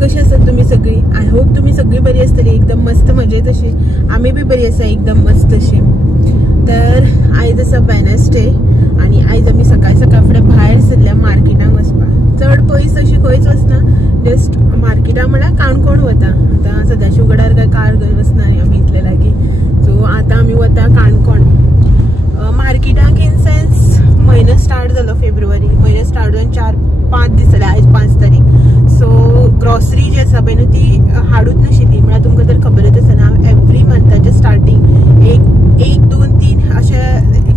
कशी आसात तुम्ही सगळी? आय होप तुम्ही सगळी बरी आसतली, एकदम मस्त मजेत अशी. आम्ही बी बरी आसा एकदम मस्त अशी. तर आयज आसा वेनसडे आणि आयज आमी सकाळ सकाळ फुडें भायर सरल्या मार्केटाक वचपाक. चड पयस अशी खंयच वचना, जस्ट मार्केटाक म्हळ्यार काणकोण वता. आतां सदाशिवगडार काय कार घेवन वचना आमी इतले लागीं. सो आतां आमी वता काणकोण मार्केटाक. इन सेन्स म्हयनो स्टार्ट जालो, फेब्रुवारी म्हयनो स्टार्ट जावन 4-5 दीस जाले. आयज 5 तारीख. सो ग्रॉसरी जी आसा पळय न्हू ती हाडूच नाशिल्ली. म्हळ्यार तुमकां तर खबरच आसना, एवरी मंथाचे स्टार्टींग एक 2-3 अशे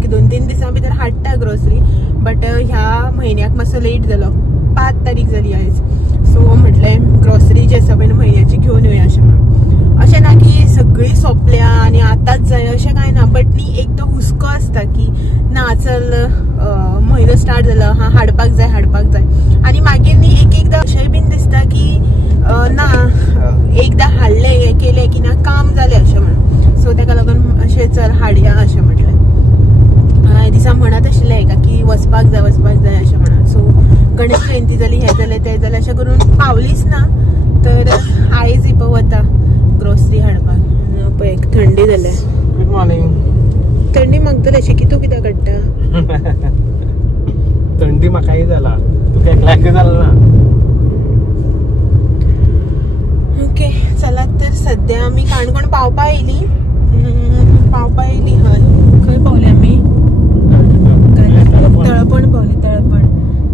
2-3 दिसां भितर हाडटा ग्रॉसरी. बट ह्या म्हयन्याक मातसो लेट जालो, 5 तारीख जाली आयज. सो म्हटलें ग्रॉसरी जी आसा पळय न्हू म्हयन्याची घेवन येवया अशें म्हणून. अशें ना की सगळी सोंपल्या आनी आतांच जाय अशें कांय ना, बट न्ही एक तो हुस्को आसता की ना चल म्हयनो स्टार्ट जालो, हा हाडपाक जाय. आनी मागीर न्ही एकदां अशेंय बीन दिसता की ना एकदां हाडलें केलें की ना काम जालें अशें म्हणून. सो ताका लागून अशें चल हाडया अशें म्हटलें. दिसा म्हणत आशिल्लें हेका की वचपाक जाय अशें म्हणून. सो गणेश जयंती जाली, हें जालें तें जालें अशें करून पावलीच ना. तर आयज ही वता ग्रॉसरी हाडपाक. पळय थंडी जाल्या. Good morning. थंडी मागतले अशी की तूं कित्याक काडटा? थंडी म्हाकाय जाला, तुका एकल्याक जाला ना. ओके चला. तर सध्या आमी काणकोण पावपा येयली. हय खंय पावले आमी? तळपण पावली, तळपण.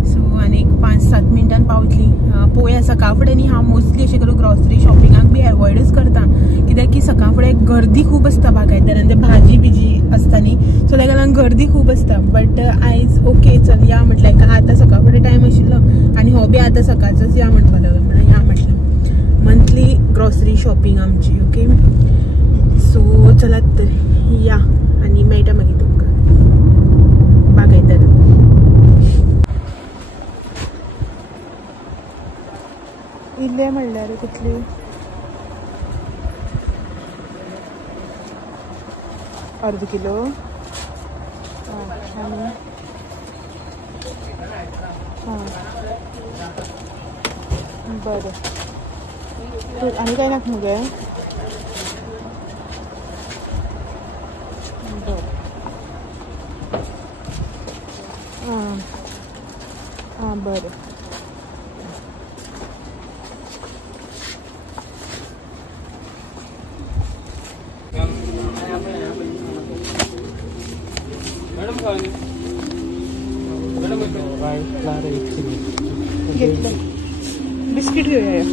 सो आनी 5-7 मिनटान पावतली. पळोवया सकाळ फुडें न्ही हांव मोस्टली अशें करून ग्रॉसरी शॉपिंगाक बी एवॉयडच करता, कित्याक की सकाळ फुडें गर्दी खूब आसता बागायतार. भाजी बिजी आसता न्ही, सो ताका लागून गर्दी खूब आसता. बट आयज ओके चल या म्हटलें, आतां सकाळ फुडें टायम आशिल्लो आनी हो बी आतां सकाळचोच या म्हणपा लागलो. म्हणून या म्हटलें मंथली ग्रॉसरी शॉपिंग आमची. ओके सो चलात तर या आनी मेळटा मागीर तुमकां बागायतार. इल्ले म्हणल्यार कितली? अर्द किलो. आनी बरें. आनी कांय नाका मगे? बरें. घेतलं. बिस्किट घेऊया.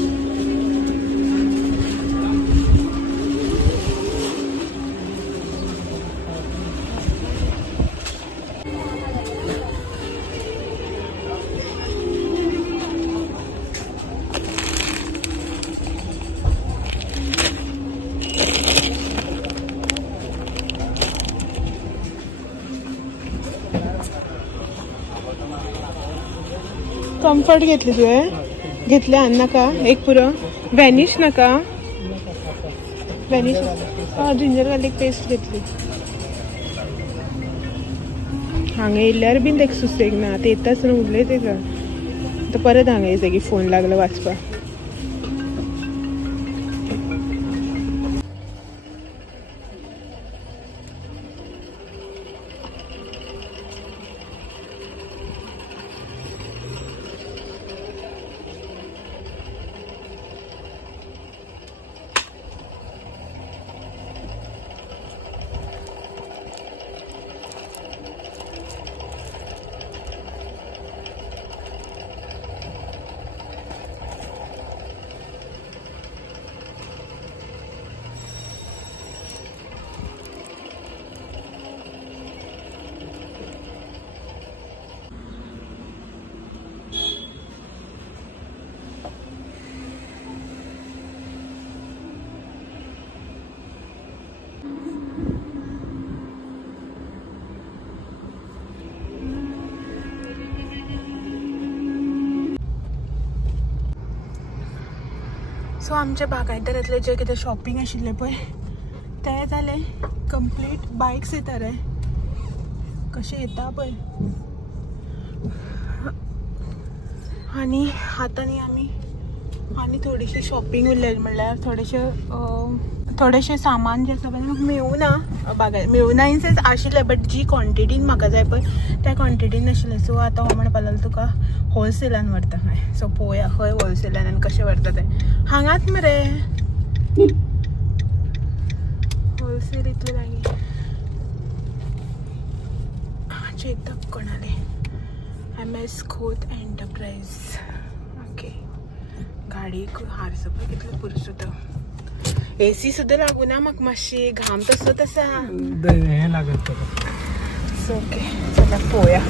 कम्फर्ट घेतली तुवें? घेतले आनी नाका? एक पुरो? वॅनिश नाका? वॅनिश जिंजर गार्लिक पेस्ट घेतली. हांगा येयल्यार बीन तेका सुसेग ना. आतां येता आसतना उरलें तेका. आतां परत हांगा येतकीर फोन लागलो वाचपाक. सो आमच्या बागायतारांतले जे कितें शॉपिंग आशिल्लें पळय तें जालें कंप्लीट. बायक्स येता रे, कशें येता पळय. आनी आतां न्ही आमी आणि थोडीशी शॉपिंग उरलेली म्हणल्यार थोडेशे सामान जे आसा पळय मेळूना बागायत मेळूना इन सेन्स आशिल्ले बट जी क्वॉन्टिटीन म्हाका जाय पळय त्या क्वॉन्टिटीन नाशिल्ले सो आतां हो म्हणपाक लागलो तुका होलसेलान व्हरता खंय सो पळोवया खंय होलसेलान आनी कशें व्हरता तें हांगाच मरे होलसेल इतले लागीं चेतक कोणाले MS खोत एंटरप्राइज ओके गाडीक हारसो पळय कितलो पुरसुतो AC सुद्दां लागूना म्हाका मातशी घाम तसोच आसा हे लागत ओके चला पळोवया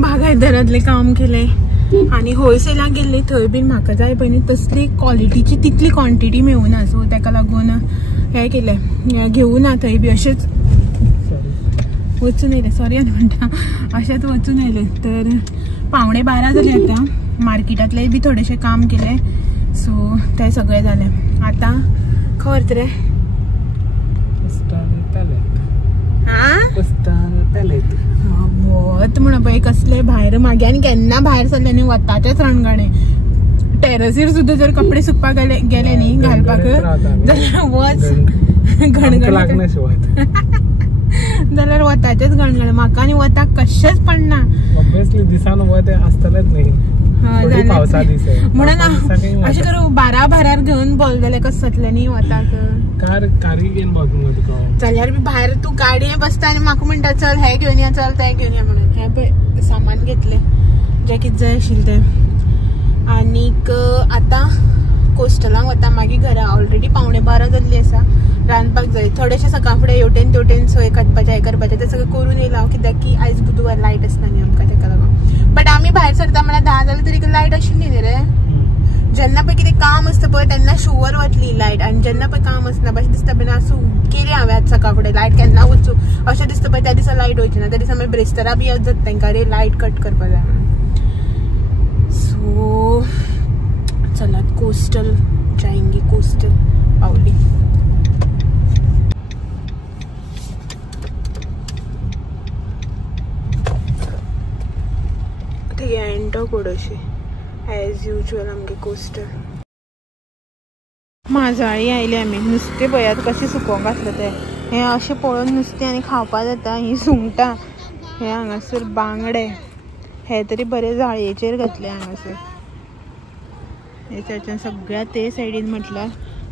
बागायतदारांतलें काम केलें आनी होलसेलाक गेल्ली थंय बीन म्हाका जाय पळय न्ही तसली क्वॉलिटीची तितली क्वॉन्टिटी मेळूना सो ताका लागून हें केलें घेवूना थंय बी अशेंच वचून येयलें सॉरी आनी म्हणटा अशेंच वचून येयलें तर 11:15 जाले आतां मार्केटांतलें बी थोडेशें काम केलें सो तें सगळें जालें आतां खंय व्हरता रे वत म्हणून पळय कसले भायर मागे आनी केन्ना भायर सरले न्ही वताचेच रणगाणे टेरसीर सुद्दां जर कपडे सुकपाक गेले न्ही घालपाक जाल्यार वच गणगण जाल्यार वताचेच गणगण म्हाका आनी वताक कशेंच पडना ऑब्वियसली दिसान वत आसतलेच न्ही म्हणून अशें करून भारार घेवन भोंवलेले कशें जातलें न्ही वताक कारी घेवन बसून तुका जाल्यार बी भायर तूं गाडये बसता आनी म्हाका म्हणटा चल हें घेवन या चल तें घेवन या म्हणून हें पळय सामान घेतलें जें कितें जाय आशिल्लें तें आनीक आतां कोस्टलांक वता मागीर घरा ऑलरेडी 11:15 जाल्ली आसा रांदपाक जाय थोडेशें सकाळ फुडें हेवटेन तेवटेन सोय काडपाचें हें करपाचें तें सगळें करून येयलां हांव कित्याक की आयज बुधवार लायट आसना न्ही आमकां तेका लागून बट आमी भायर सरता म्हळ्यार 10 जाल्यार तरी लायट आशिल्ली न्ही रे जेन्ना पळय कितें काम आसता पळय तेन्ना शुवर वतली लायट आनी जेन्ना पळय काम आसना अशें दिसता पळय आसूं केलें हांवें आतां सकाळ फुडें लायट केन्ना वचूं अशें दिसता पळय त्या दिसा लायट वयची ना त्या दिसा मागीर ब्रेस्तारा बी येत जाता तांकां अरे लायट कट करपा जाय म्हणून सो चलात कोस्टल जायंगी कोस्टल पावली एंटो कोडोशी एज युजल आमगे कोस्टल माजाळी आयली आमी नुस्तें पळयात कशें सुकोवंक घातलें तें हें अशें पळोवन नुस्तें आनी खावपा जाता ही सुंगटां हे हांगासर बांगडे हे तरी बरे जाळयेचेर घातले हांगासर हे त्याच्यान सगळ्या ते सायडीन म्हटल्यार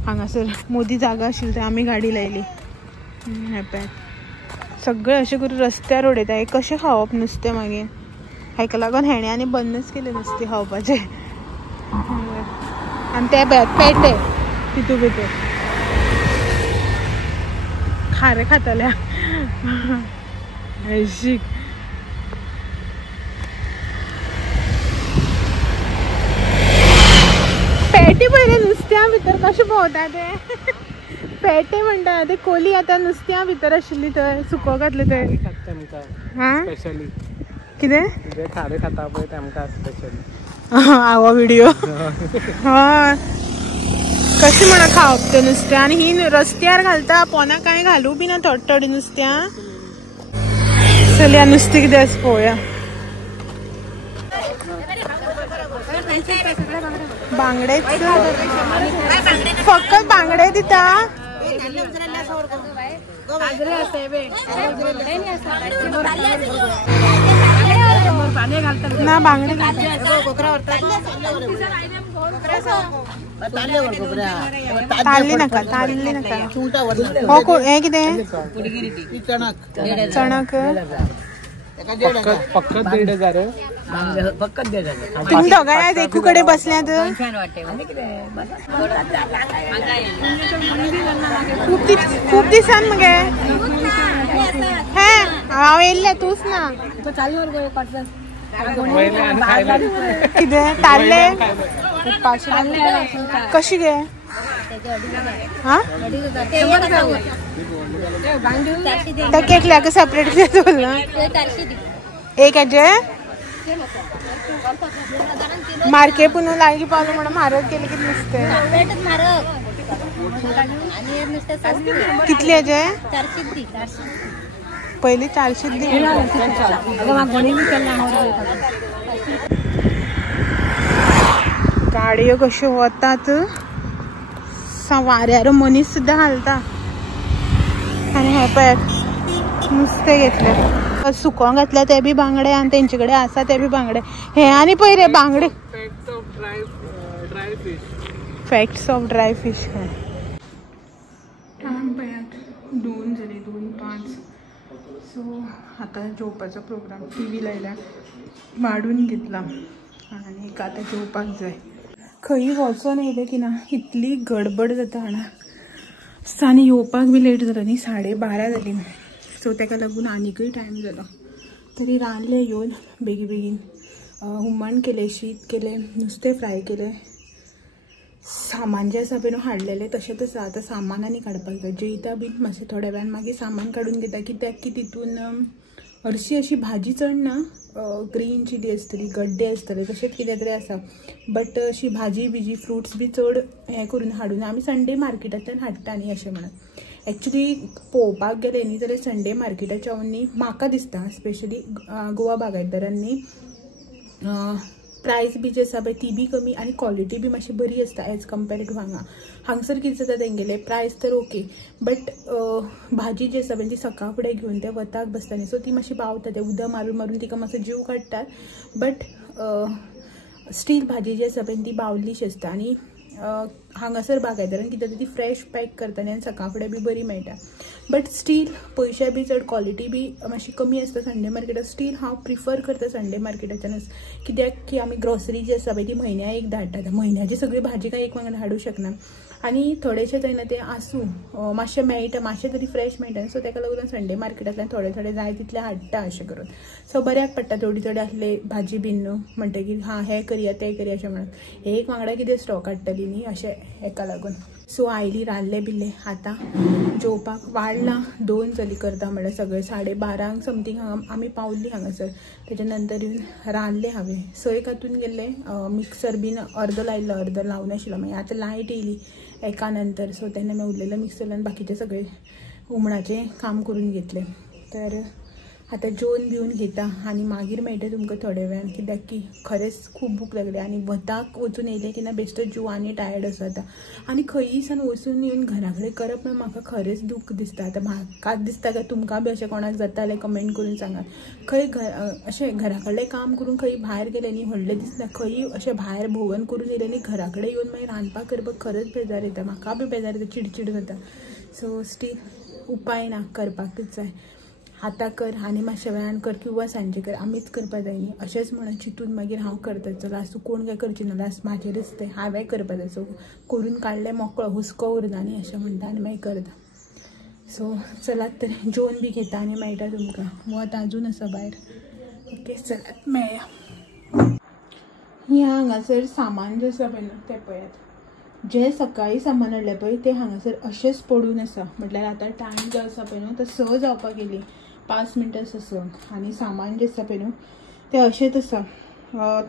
हांगासर मोदी जागा आशिल्ली थंय आमी गाडी लायली हे पळय सगळें अशें करून रस्त्यार उडयता हे कशें खावप नुस्तें मागीर हाका लागून हेणे आनी बंदच केलें नुस्तें खावपाचें आनी ते पेटे तितू भितर खारें खाताल्या हळशीक पेटे पयले नुस्त्या भितर कशें भोंवता ते पेटे म्हणटा ते कोली आतां नुस्त्या भितर आशिल्ली थंय सुको घातले थंय स्पेशली कितें खारें खाता पळय तेमकां स्पेशली आवो व्हिडिओ हय कशें म्हणा खावप तें नुस्तें आनी ही रस्त्यार घालता पोना कांय घालू बी ना थोडी नुस्त्या चलया नुस्तें कितें आसा पळोवया बांगडेच फकत बांगडे दिता ना बांगडे ताल्ली नाका हे कितें चणक फक्त 1,500 तुम्ही दोघांय देखू कडे बसल्यात खूप दिसान मगे हे हांव येयल्ले तूच ना कितें ताल्ले कशी गे हाँ केटल्याक सेपरेट एक हेजे मार्के पुनू लागी पावलो म्हणून म्हारग केले कितें नुस्तें कितले हेजे पयलीं 400 दी गाडयो कश्यो वतात, वाऱ्यार मनीस सुद्धा हालता. आणि हे पळय नुस्तें घेतले, सुकोवंक घातल्या ते बी बांगडे आणि तेंचे कडेन आसा ते बी बांगडे. हे आनी पळय रे बांगडे, facts of dry fish. Time पळयात 2 जाले, 2:05. सो आता जेवपाचो प्रोग्राम TV लायला, वाडून घेतला आणि आता जेवपाक जाय. खंय वचोन येयलें की ना इतली गडबड जाता हांगा. आनी येवपाक बी लेट जालो न्ही, 12:30 जाली. सो ताका लागून आनीकय टायम जालो. तरी रांदलें येवन बेगी बेगीन. हुमण केलें, शीत केलें, नुस्तें फ्राय केलें. सामान जे आसा पळय हाडलेलें तशेंच आसा. आतां सामान आनी काडपाक जाय. जेयता बीन मातशें थोड्या वेळान मागीर सामान काडून घेता, कित्याक की तितून हरशी अशी भाजी चड ना. ग्रीन चिली आसतली, गड्डे आसतले, तशेंच कितें तरी आसा. बट अशी भाजी बिजी फ्रुट्स बी चड हें करून हाडून आमी संडे मार्केटांतल्यान हाडटा न्ही अशें म्हणून. एक्चुली पळोवपाक गेले न्ही जाल्यार संडे मार्केटाच्या न्ही म्हाका दिसता स्पेशली गोवा बागायतदारांनी प्रायस बी जी आसा पळय ती बी कमी आनी क्वॉलिटी बी मातशी बरी आसता एज कम्पेर्ड टू हांगासर कितें जाता तेंगेले प्रायस तर ओके, बट भाजी जी आसा पळय ती सकाळ फुडें घेवन ते वताक बसता न्ही, सो ती मातशी पावता, ते उदक मारून मारून तिका मातसो जीव काडटात. बट स्टील भाजी जी आसा पळय ती बावल्लीशी आसता. आनी हांगासर बागायतदारान कितें ती फ्रेश पॅक करता आनी सकाळ फुडें बी बरी मेळटा. बट स्टील पयशे बी चड, क्वॉलिटी बी मातशी कमी आसता संडे मार्केटात. स्टील हांव प्रिफर करता संडे मार्केटाच्यानच, कित्याक की आमी ग्रॉसरी जी आसा पळय ती म्हयन्याक एकदां हाडटा. म्हयन्याची सगळी भाजी काय एक वांगडा हाडूं शकना आनी थोडेशे जायना ते आसूं मातशें मेळटा, मातशें तरी फ्रेश मेळटा. सो ताका लागून संडे मार्केटांतल्यान थोडे थोडे जाय तितले हाडटा अशें करून. सो बऱ्याक पडटा थोडी थोडी आसले भाजी बीन न्हू म्हणटकीर हां हें करया तें करया अशें म्हणून एक वांगडा कितें स्टॉक हाडटली न्ही अशें हेका लागून. सो आयली रांदले बिल्ले, आतां जेवपाक वाडलां 2 जाली करता म्हळ्यार सगळें 12:30 समथींग आमी पावल्ली हांगासर. तेच्या नंतर येवन रांदलें हांवें. सय कातून गेल्लें, मिक्सर बीन अर्द लायिल्लो अर्द लावनाशिल्लो. मागीर आतां लायट येयली एका नंतर, सो तेन्ना हांवें उरलेलो मिक्सरान बाकीचें सगळें हुमणाचें काम करून घेतलें. तर आतां जेवन बिवन घेता आनी मागीर मेळटा तुमकां थोड्या वेळान, कित्याक की खरेंच खूब भूक लागली आनी वताक वचून येयलें की ना बेश्टो जीव आनी टायर्ड असो जाता. आनी खंयी सान वचून येवन घरा कडेन करप ना म्हाका खरेंच दूख दिसता. आतां म्हाकाच दिसता काय तुमकां बी अशें कोणाक जाता जाल्यार कमेंट करून सांगात. खंय अशें घरा कडलें काम करून खंय भायर गेलें न्ही व्हडलें दिसना, खंयी अशें भायर भोंवन करून येयलें न्ही घरा कडेन येवन मागीर रांदपाक करपाक खरेंच बेजार येता. म्हाका बी बेजार येता, चिडचिड जाता. सो स्टील उपाय ना, करपाकूच जाय. आतां कर आनी मातशें वेळान कर किंवा सांजे कर, आमीच करपा जाय न्ही अशेंच म्हणून चिंतून मागीर हांव करता. चल आसूं कोण काय करचें ना, लास्ट म्हाजेरच तें हांवें करपा जाय. सो करून काडलें मोकळो हुस्को उरना न्ही अशें म्हणटा आनी मागीर करता. सो चलात तर जेवन बी घेता आनी मेळटा तुमकां. वत आजून आसा भायर. ओके चलात मेळया. हें हांगासर सामान जें आसा पळय न्हू तें पळयात. जे सकाळीं सामान हाडलें पळय तें हांगासर अशेंच पडून आसा. म्हटल्यार आतां टायम जो आसा पळय न्हू तो 6 जावपाक गेली, 5 मिनटां आसा. आनी सामान जें आसा पळय न्हू तें अशेंच आसा.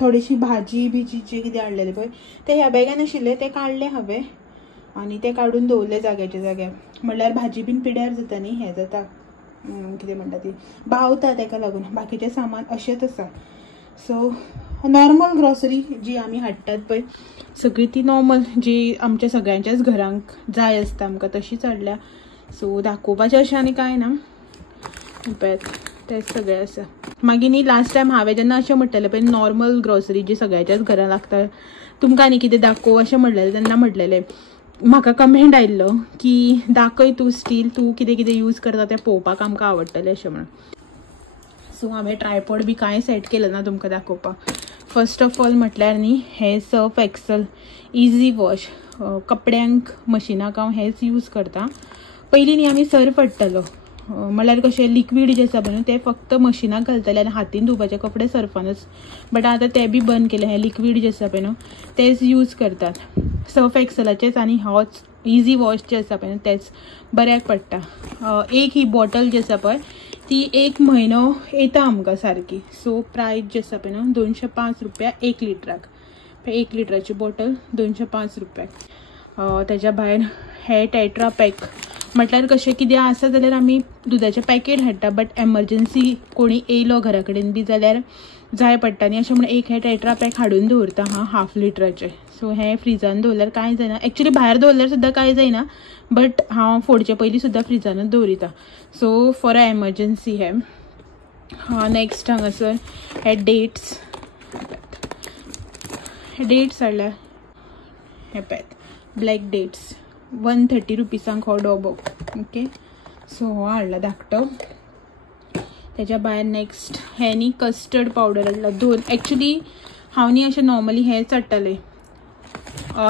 थोडीशी भाजी बिजी जे कितें हाडलेलें पळय तें ह्या बॅगान आशिल्लें तें काडलें हांवें आनी तें काडून दवरलें जाग्याच्या जाग्यार. म्हणल्यार भाजी बीन पिड्यार जाता न्ही, हें जाता कितें म्हणटा ती बावता, ताका लागून. बाकीचें सामान अशेंच आसा. सो नॉर्मल ग्रॉसरी जी आमी हाडटात पळय सगळी ती नॉर्मल जी आमच्या सगळ्यांच्याच घरांक जाय आसता आमकां तशीच हाडल्या. सो दाखोवपाचें अशें आनी कांय ना, पळयात तेच सगळें आसा. मागीर न्ही लास्ट टायम हांवें जेन्ना अशें म्हणटलें पळय नॉर्मल ग्रॉसरी जी सगळ्यांच्याच घरा लागता तुमकां आनी कितें दाखोव अशें म्हणलेलें तेन्ना म्हणलेलें म्हाका कमेंट आयिल्लो की दाखय तूं स्टील, तूं कितें कितें यूज करता तें पळोवपाक आमकां आवडटलें अशें म्हणून. सो हांवें ट्रायपॉड बी कांय सेट केलें ना तुमकां दाखोवपाक. फर्स्ट ऑफ ऑल म्हटल्यार न्ही हें सर्फ एक्सल इजी वॉश. कपड्यांक मशिनाक हांव हेंच यूज करता. पयलीं न्ही आमी सर्फ हाडटालो, म्हळ्यार कशें लिक्वीड जें आसा पळय न्हू तें फक्त मशिनाक घालताले आनी हातीन धुवपाचे कपडे सर्फानच. बट आतां तें बी बंद केलें. हें लिक्वीड जें आसा पळय न्हू तेंच यूज करतात. सर्फ एक्सलाचेच आनी होच इजी वॉश जें आसा पळय न्हू तेच बऱ्याक पडटा. एक ही बॉटल जी आसा पळय ती 1 म्हयनो येता आमकां सारकी. सो प्रायस जी आसा पळय न्हू 205 रुपया 1 लिटराक. 1 लिटराची बॉटल 205 रुपयाक. तेज्या भायर हे टेट्रा पॅक म्हटल्यार कशें कितें आसा जाल्यार आमी दुधाचें पॅकेट हाडटा, बट एमर्जन्सी कोणी येयलो घरा कडेन बी जाल्यार जाय पडटा न्ही, अशें म्हणून एक हे टेट्रा पॅक हाडून दवरता हांव 1/2 लिटराचे. सो हे फ्रिजान दवरल्यार कांय जायना, एक्चुअली भायर दवरल्यार सुद्दां कांय जायना, बट हांव फोडचे पयलीं सुद्दां फ्रिजानूच दवरिता. सो फॉर अ एमर्जन्सी हे. नेक्स्ट हांगासर हे डेट्स हाडल्या, हे पळयात ब्लॅक डेट्स 130 रुपीसांक हो डबो. ओके, सो हो हाडला धाकटो. त्याच्या भायर नेक्स्ट हे न्ही कस्टर्ड पावडर हाडला 2. एक्चुअली हांव न्ही अशें नॉर्मली हे चडटलें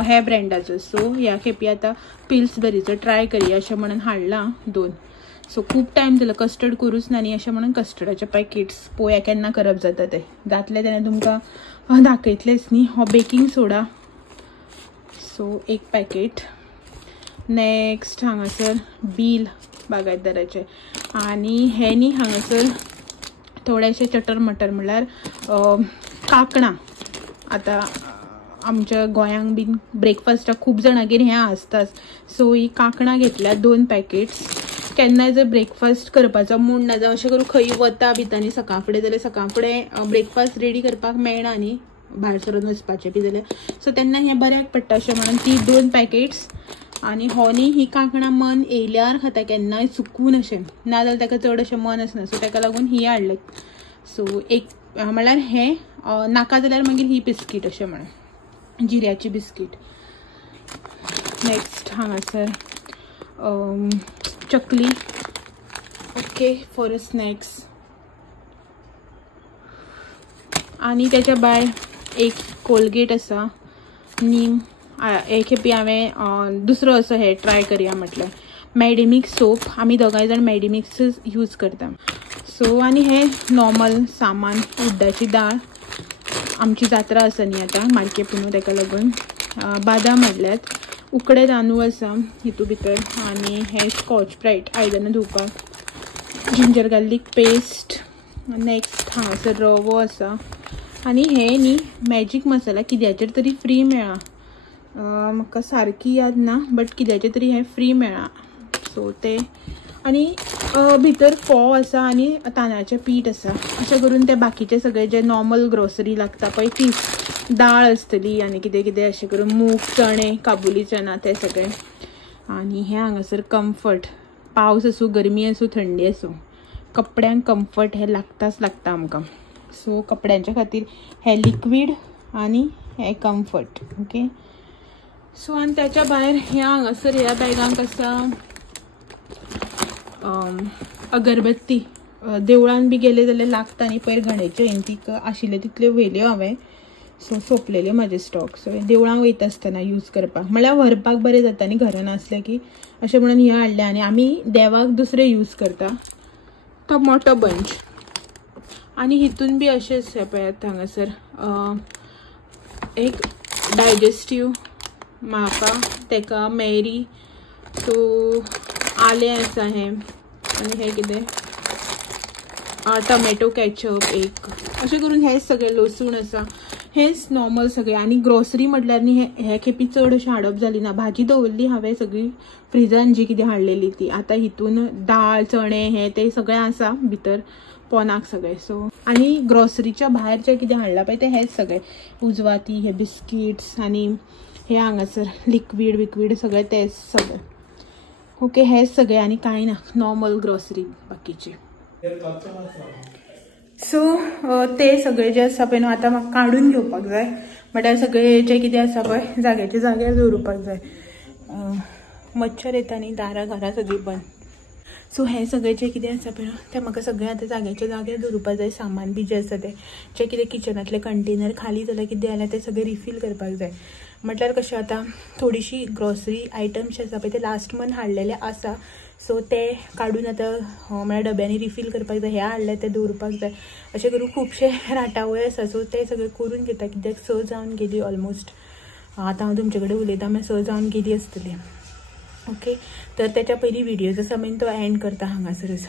हे ब्रँडाचो, सो ह्या खेपी आतां पिल्सबरीचो ट्राय करया अशें म्हणून हाडला 2. सो खूब टायम जालो कस्टर्ड करूच ना न्ही, अशें म्हणून कस्टर्डाचे पॅकेट्स पळोवया केन्ना करप जाता ते. जातले तेन्ना तुमकां दाखयतलेच न्ही. हो बेकिंग सोडा, सो 1 पॅकेट. नेक्स्ट हांगासर बील बागायतदाराचे, आनी हे न्ही हांगासर थोडेशे चटर मटर म्हणल्यार कांकणां. आतां आमच्या गोंयांक बीन ब्रेकफास्टाक खूब जाणांगेर हें आसताच, सो ही कांकणां घेतल्या 2 पॅकेट्स. केन्नाय जर ब्रेकफास्ट करपाचो मूड ना जावं अशें करून खंय वता भितर सकाळ फुडें जाल्यार सकाळ फुडें ब्रेकफास्ट रेडी करपाक मेळना न्ही भायर सरून वचपाचें बी जाल्यार, सो तेन्ना हें बऱ्याक पडटा अशें म्हणून ती 2 पॅकेट्स. आनी हो न्ही ही कांकणां मन येयल्यार खाता केन्नाय चुकून अशें, नाजाल्यार ताका चड अशें मन आसना, सो ताका लागून ही हाडले. सो एक म्हणल्यार हे नाका जाल्यार मागीर ही बिस्कीट अशें म्हणून जिऱ्याची बिस्कीट. नेक्स्ट हांगासर चकली, ओके, फॉर स्नॅक्स. आनी त्याच्या भायर एक कोलगेट आसा नीम. एक खेपी हांवें दुसरो असो हे ट्राय करया म्हटल्यार मॅडिमिक्स सोप. आमी दोगांय जाण मॅडिमिक्सच यूज करता. सो आनी हे नॉर्मल सामान, उड्डाची दाळ, आमची जात्रा आसा न्ही आतां मार्के पुनू, ताका लागून बादाम हाडल्यात. उकडे तांदूळ आसा हितू भितर, आनी हे स्कॉच ब्राईट आयदनां धुवपाक, जिंजर गार्लीक पेस्ट. नेक्स्ट हांगासर रवो आसा, आनी हे न्ही मॅजीक मसाला किद्याचेर तरी फ्री मेळ्ळा, म्हाका सारकी याद ना, बट किद्याचेर तरी हे फ्री मेळ्ळा, सो ते. आनी भितर फोव आसा आनी तांदळाचें पीठ आसा. अशें करून ते बाकीचे सगळे जे नॉर्मल ग्रोसरी लागता पळय ती दाळ आसतली आनी कितें कितें अशें करून मूग, चणे, काबुली चना ते सगळे. आनी हे हांगासर कम्फर्ट, पावस आसूं गरमी आसूं थंडी आसूं कपड्यांक कम्फर्ट हे लागताच लागता आमकां. सो कपड्यांच्या खातीर हे लिक्वीड आनी हे कम्फर्ट. ओके, सो आनी त्याच्या भायर ह्या हांगासर ह्या बॅगांक आसा अगरबत्ती. देवळान बी गेले जाल्यार लागता न्ही, पयर गणेशचे जयंतीक आशिल्ले तितल्यो व्हेल्यो हांवें, सो सोंपलेले म्हाजे स्टॉक. सो देवळांक वयता आसतना यूज करपाक म्हळ्यार व्हरपाक बरें जाता न्ही घरान आसलें की, अशें म्हणून हे हाडले. आनी आमी देवाक दुसरे यूज करता तो मोठो बंच. आनी हितून बी अशेंच हे पळयात हांगासर एक डायजेस्टीव म्हाका, तेका मेरी, सो आलें आसा हें, आनी हे कितें टमॅटो कॅचअप एक, अशें करून हे सगळे लसूण आसा, हेच नॉर्मल सगळे. आनी ग्रोसरी म्हटल्यार न्ही हे खेपी चड अशें हाडप जाली ना. भाजी दवरली हांवें सगळी फ्रिजान जी कितें हाडलेली ती. आतां हितून दाळ, चणे हे ते सगळें आसा भितर पोनाक सगळे. सो आनी ग्रोसरीच्या भायर जे कितें हाडला पळय ते हेच सगळे उजवाती, हे बिस्किट्स आनी हे हांगासर लिक्वीड विक्वीड सगळे तेच सगळे. ओके, हेच सगळे आनी कांय ना, नॉर्मल ग्रोसरी बाकीचे. सो ते सगळे जे आसा पळय न्हू आतां म्हाका काडून घेवपाक जाय, म्हटल्यार सगळे जे कितें आसा पळय जाग्याच्या जाग्यार दवरपाक जाय. मच्छर येता न्ही, दारां घरां सगळीं बंद. सो हे सगळे जे कितें आसा पळय ते म्हाका सगळें आतां जाग्याच्या जाग्यार दवरपाक जाय. सामान बी जे आसा ते जे कितें किचनातले कंटेनर खाली जाल्यार कितें जाल्यार ते सगळे रिफील करपाक जाय. म्हटल्यार कशें आतां थोडीशी ग्रोसरी आयटम्स जे आसा पळय ते लास्ट मंथ हाडलेले आसा, सो ते काडून आतां म्हळ्यार डब्यांनी रिफील करपाक जाय. हे हाडले ते दवरपाक जाय. अशें करून खुबशे राटावय आसा, सो ते सगळे करून घेता. कित्याक 6 जावन गेली ऑलमोस्ट. आतां हांव तुमचे कडेन उलयता म्हळ्यार 6 जावन गेली आसतली. ओके, तर त्याच्या पयलीं व्हिडिओ जो आसा तो एंड करता हांगासरच.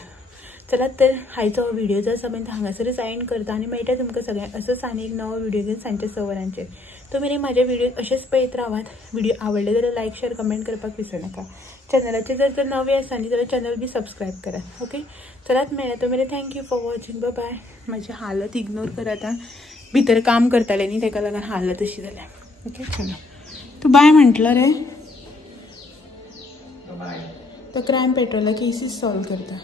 चलात तर हायचो व्हिडिओ जो आसा तो हांगासरच एंड करता आनी मेळटा तुमकां सगळ्यांक असोच आनी एक नवो व्हिडिओ घेवन सांजचे 6 वरांचेर. तुमी माझे व्हिडिओ असेच पळयत रावात. व्हिडिओ आवडले जाल्यार लाईक शेअर कमेंट करपाक विसरू नका. चॅनलाचे जर नवे आसा न्ही जाल्यार चॅनल बी सबस्क्राईब करा. ओके चलात मेळ्या तो मेरेन thank you for watching. Bye bye. माझी हालत इग्नोर कर. आता भितर काम करताले न्ही ताका लागून हालत अशी जाल्या. ओके चलो तू बाय म्हटलं रे. तो क्रायम पेट्रोला केसीस सॉल्व करता.